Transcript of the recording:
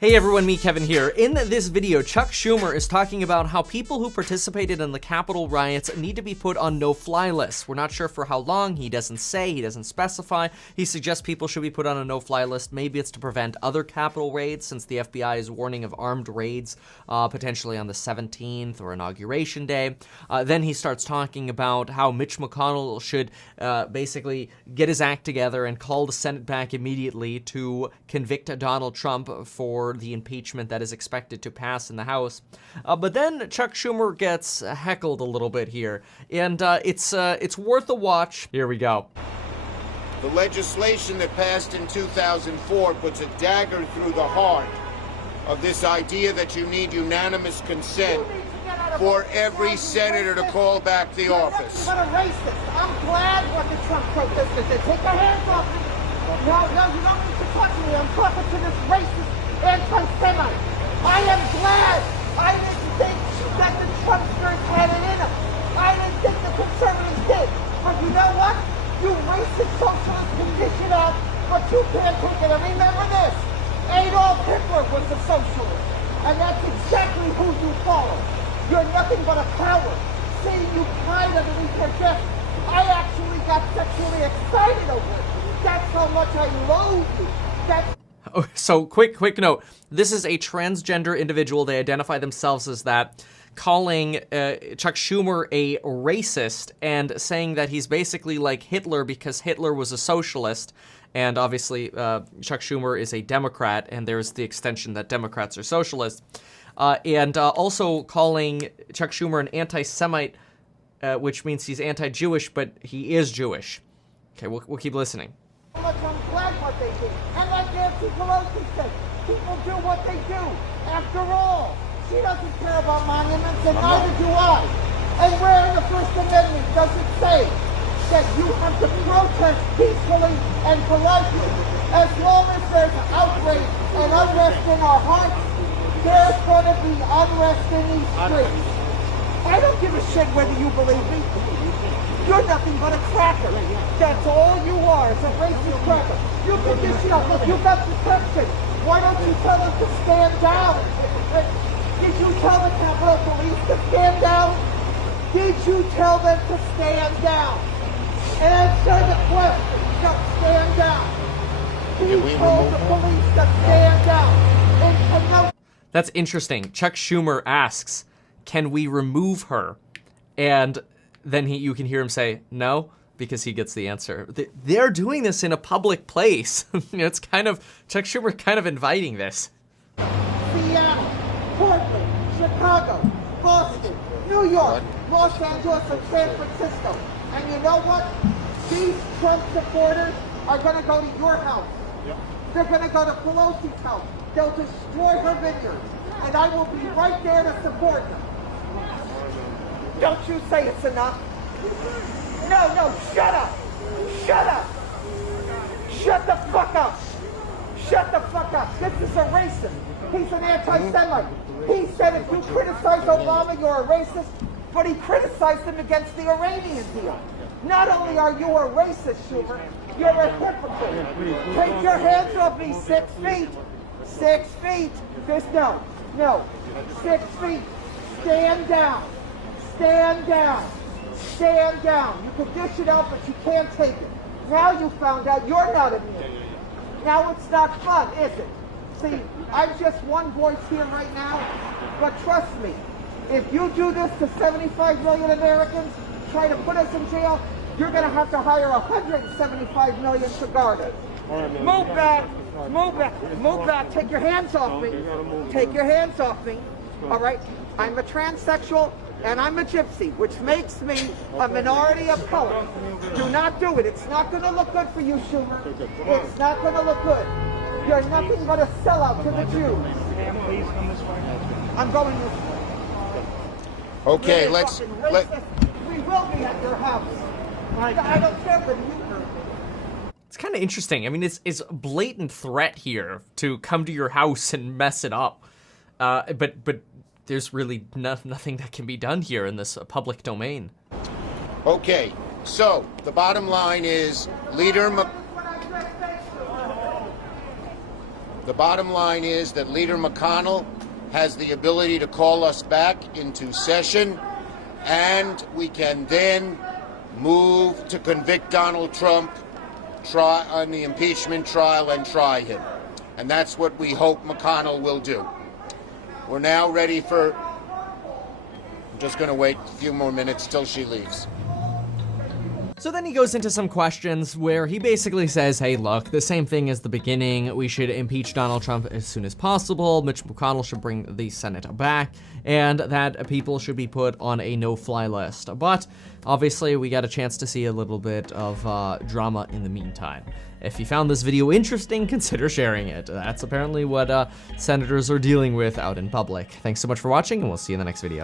Hey everyone, me Kevin here. In this video, Chuck Schumer is talking about how people who participated in the Capitol riots need to be put on no-fly lists. We're not sure for how long, he doesn't say, he doesn't specify. He suggests people should be put on a no-fly list. Maybe it's to prevent other Capitol raids, since the FBI is warning of armed raids, potentially on the 17th or Inauguration Day. Then he starts talking about how Mitch McConnell should basically get his act together and call the Senate back immediately to convict Donald Trump for the impeachment that is expected to pass in the House. But then Chuck Schumer gets heckled a little bit here, and it's worth a watch. Here we go. The legislation that passed in 2004 puts a dagger through the heart of this idea that you need unanimous consent for every senator to call back the office. But a racist. I'm glad what the Trump protesters did. Take your hands off me. No, you don't need to touch me. I'm talking to this racist anti-Semite. I am glad. I didn't think that the Trumpsters had it in them. I didn't think the conservatives did. But you know what? You racist socialists can dish it out, but you can't take it. And remember this, Adolf Hitler was a socialist. And that's exactly who you follow. You're nothing but a coward. Seeing you hide underneath your desk, I actually got sexually excited over it. That's how much I loathe you. So quick note, this is a transgender individual. They identify themselves as that, calling Chuck Schumer a racist and saying that he's basically like Hitler because Hitler was a socialist. And obviously Chuck Schumer is a Democrat, and there's the extension that Democrats are socialists. And also calling Chuck Schumer an anti-Semite, which means he's anti-Jewish, but he is Jewish. Okay, we'll keep listening. I'm glad what they do. And like Nancy Pelosi said, people do what they do. After all, she doesn't care about monuments, and neither do I. And where in the First Amendment does it say that you have to protest peacefully and politely? As long as there's outrage and unrest in our hearts, there's going to be unrest in these streets. I don't give a shit whether you believe me. You're nothing but a cracker. That's all you are, is a racist cracker. You can dish it up. Look, you got protection. Why don't you tell them to stand down? Did you tell the Capitol Police to stand down? Did you tell them to stand down? Answer the question. Just stand down. He told the police to stand down. That's interesting. Chuck Schumer asks, can we remove her? And then you can hear him say no, because he gets the answer. They're doing this in a public place. It's kind of, Chuck Schumer kind of inviting this. Seattle, Portland, Chicago, Boston, New York, Los Angeles, and San Francisco. And you know what? These Trump supporters are going to go to your house. Yep. They're going to go to Pelosi's house. They'll destroy her vineyards. And I will be right there to support them. Don't you say it's enough? No, shut up! Shut up! Shut the fuck up! Shut the fuck up! This is a racist. He's an anti-Semite. He said if you criticize Obama, you're a racist, but he criticized him against the Iranian deal. Not only are you a racist, Schumer, you're a hypocrite. Take your hands off me, 6 feet. 6 feet. There's no. 6 feet. Stand down. Stand down. Stand down. You can dish it out, but you can't take it. Now you found out you're not immune. Now it's not fun, is it? See, I'm just one voice here right now, but trust me, if you do this to 75 million Americans, try to put us in jail, you're going to have to hire 175 million to guard us. Move back. Move back. Move back. Take your hands off me. Take your hands off me. All right? I'm a transsexual. And I'm a gypsy, which makes me a minority of color. Do not do it. It's not going to look good for you, Schumer. It's not going to look good. You're nothing but a sellout to the Jews. Ma'am, please come this way. I'm going this way. Okay, We will be at your house. I don't care whether you heard me. It's kind of interesting. I mean, it's a blatant threat here to come to your house and mess it up. But there's really nothing that can be done here in this public domain. Okay, so the bottom line is The bottom line is that Leader McConnell has the ability to call us back into session, and we can then move to convict Donald Trump on the impeachment trial and try him. And that's what we hope McConnell will do. We're now ready for... I'm just going to wait a few more minutes till she leaves. So then he goes into some questions where he basically says, hey, look, the same thing as the beginning. We should impeach Donald Trump as soon as possible. Mitch McConnell should bring the Senate back, and that people should be put on a no-fly list. But obviously, we got a chance to see a little bit of drama in the meantime. If you found this video interesting, consider sharing it. That's apparently what senators are dealing with out in public. Thanks so much for watching, and we'll see you in the next video.